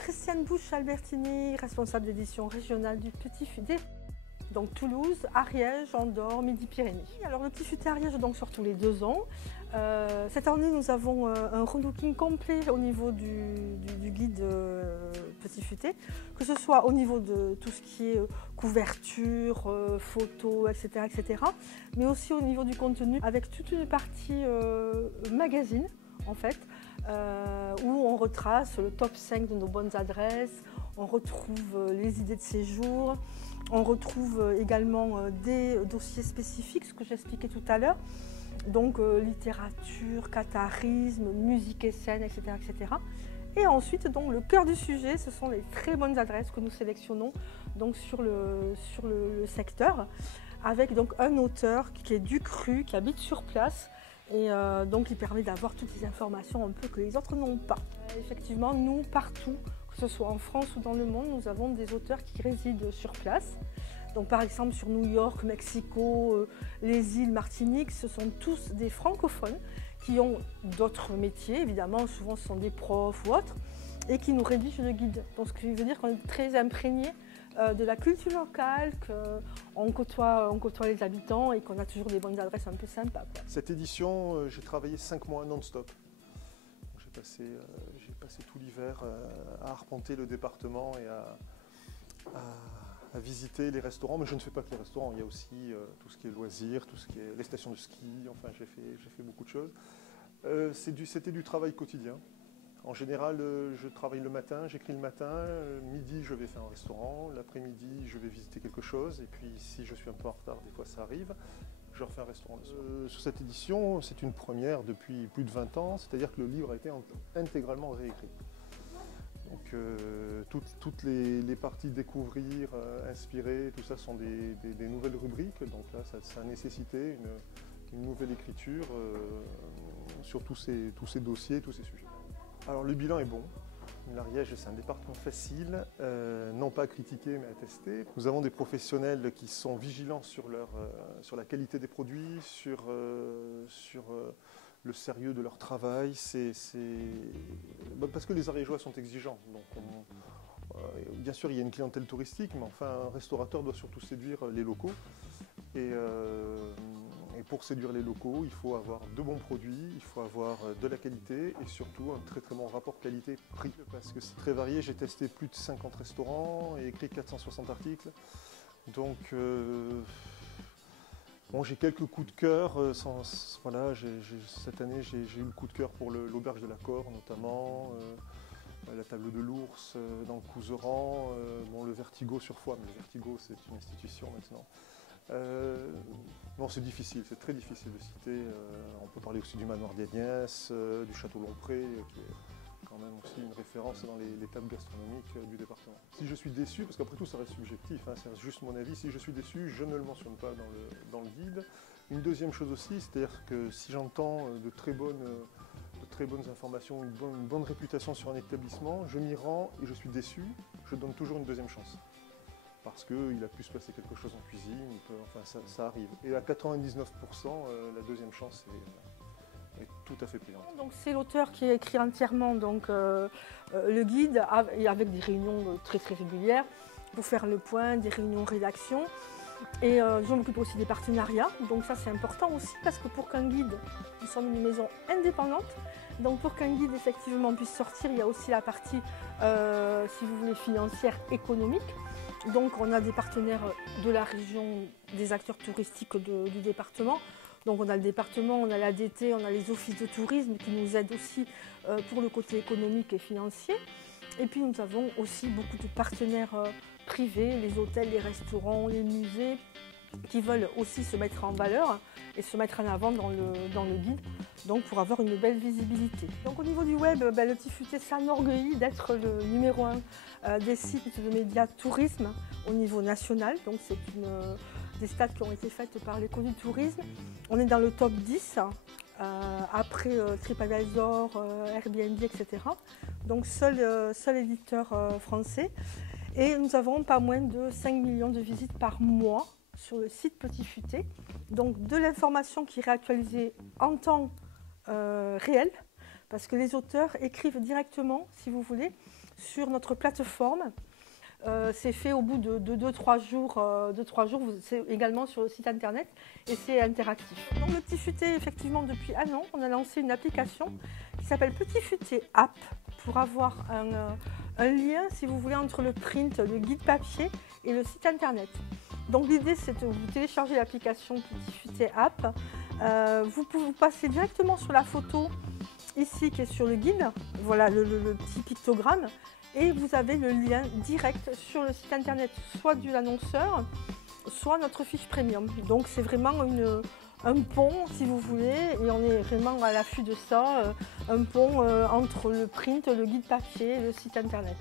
Donc Christiane Bouche-Albertini, responsable d'édition régionale du Petit Futé. Donc Toulouse, Ariège, Andorre, Midi-Pyrénées. Alors le Petit Futé Ariège donc sur tous les 2 ans. Cette année nous avons un relooking complet au niveau du guide Petit Futé, que ce soit au niveau de tout ce qui est couverture, photos, etc., mais aussi au niveau du contenu avec toute une partie magazine en fait, où on retrace le top 5 de nos bonnes adresses, on retrouve les idées de séjour. On retrouve également des dossiers spécifiques, ce que j'expliquais tout à l'heure, donc littérature, catharisme, musique et scène, etc., etc. Et ensuite, donc, le cœur du sujet, ce sont les très bonnes adresses que nous sélectionnons donc, sur le secteur, avec donc, un auteur qui est du cru, qui habite sur place, et donc il permet d'avoir toutes les informations un peu que les autres n'ont pas. Effectivement, nous, partout, que ce soit en France ou dans le monde, nous avons des auteurs qui résident sur place. Donc par exemple sur New York, Mexico, les îles Martinique, ce sont tous des francophones qui ont d'autres métiers, évidemment, souvent ce sont des profs ou autres, et qui nous rédigent le guide. Donc ce qui veut dire qu'on est très imprégné de la culture locale, qu'on côtoie les habitants et qu'on a toujours des bonnes adresses un peu sympas, quoi. Cette édition, j'ai travaillé 5 mois non-stop. J'ai passé tout l'hiver à arpenter le département et à visiter les restaurants, mais je ne fais pas que les restaurants, il y a aussi tout ce qui est loisirs, tout ce qui est les stations de ski, enfin j'ai fait beaucoup de choses. C'était du travail quotidien. En général, je travaille le matin, j'écris le matin, midi je vais faire un restaurant, l'après-midi je vais visiter quelque chose, et puis si je suis un peu en retard, des fois ça arrive, je refais un restaurant le soir. Sur cette édition, c'est une première depuis plus de 20 ans, c'est-à-dire que le livre a été intégralement réécrit. Donc toutes les parties découvrir, inspirer, tout ça sont des nouvelles rubriques, donc là ça a nécessité une nouvelle écriture sur tous ces dossiers, tous ces sujets. Alors le bilan est bon. L'Ariège, c'est un département facile, non pas à critiquer mais à tester. Nous avons des professionnels qui sont vigilants sur la qualité des produits, sur le sérieux de leur travail. Parce que les Ariégeois sont exigeants. Donc bien sûr, il y a une clientèle touristique, mais enfin, un restaurateur doit surtout séduire les locaux. Et pour séduire les locaux, il faut avoir de bons produits, il faut avoir de la qualité et surtout un très très bon rapport qualité-prix. Parce que c'est très varié, j'ai testé plus de 50 restaurants et écrit 460 articles. Donc bon, j'ai quelques coups de cœur. Voilà, cette année, j'ai eu le coup de cœur pour l'auberge de la Cor notamment, la table de l'ours dans le Couserans, bon, le Vertigo sur Foix, mais le Vertigo c'est une institution maintenant. Non, c'est difficile, c'est très difficile de citer. On peut parler aussi du manoir d'Agnès, du château Lompré, qui est quand même aussi une référence dans les tables gastronomiques du département. Si je suis déçu, parce qu'après tout ça reste subjectif, hein, c'est juste mon avis, si je suis déçu, je ne le mentionne pas dans le guide. Une deuxième chose aussi, c'est-à-dire que si j'entends de très bonnes informations, une bonne réputation sur un établissement, je m'y rends et je suis déçu, je donne toujours une deuxième chance. Parce qu'il a pu se passer quelque chose en cuisine, enfin ça arrive. Et à 99%, la deuxième chance est tout à fait payante. Donc c'est l'auteur qui a écrit entièrement donc, le guide, et avec des réunions très très régulières pour faire le point, des réunions rédaction. Et je m'occupe aussi des partenariats, donc ça c'est important aussi parce que pour qu'un guide, nous sommes une maison indépendante, donc pour qu'un guide effectivement puisse sortir, il y a aussi la partie, si vous voulez, financière, économique. Donc on a des partenaires de la région, des acteurs touristiques du département. Donc on a le département, on a l'ADT, on a les offices de tourisme qui nous aident aussi pour le côté économique et financier. Et puis nous avons aussi beaucoup de partenaires privés, les hôtels, les restaurants, les musées, qui veulent aussi se mettre en valeur et se mettre en avant dans le guide, donc pour avoir une belle visibilité. Donc au niveau du web, le Petit Futé s'enorgueillit d'être le numéro 1 des sites de médias tourisme au niveau national. Donc c'est des stats qui ont été faites par l'École du tourisme. On est dans le top 10, après TripAdvisor, Airbnb, etc. Donc seul éditeur français. Et nous avons pas moins de 5 millions de visites par mois sur le site Petit Futé. Donc de l'information qui est réactualisée en temps réel parce que les auteurs écrivent directement, si vous voulez, sur notre plateforme. C'est fait au bout de 2-3 jours, c'est également sur le site internet et c'est interactif. Donc le Petit Futé, effectivement, depuis un an, on a lancé une application qui s'appelle Petit Futé App pour avoir un lien, si vous voulez, entre le print, le guide papier et le site internet. Donc l'idée, c'est de vous télécharger l'application Petit Futé App. Vous pouvez passer directement sur la photo ici qui est sur le guide, voilà le petit pictogramme, et vous avez le lien direct sur le site internet, soit de l'annonceur, soit notre fiche premium. Donc c'est vraiment un pont, si vous voulez, et on est vraiment à l'affût de ça, un pont entre le print, le guide papier et le site internet.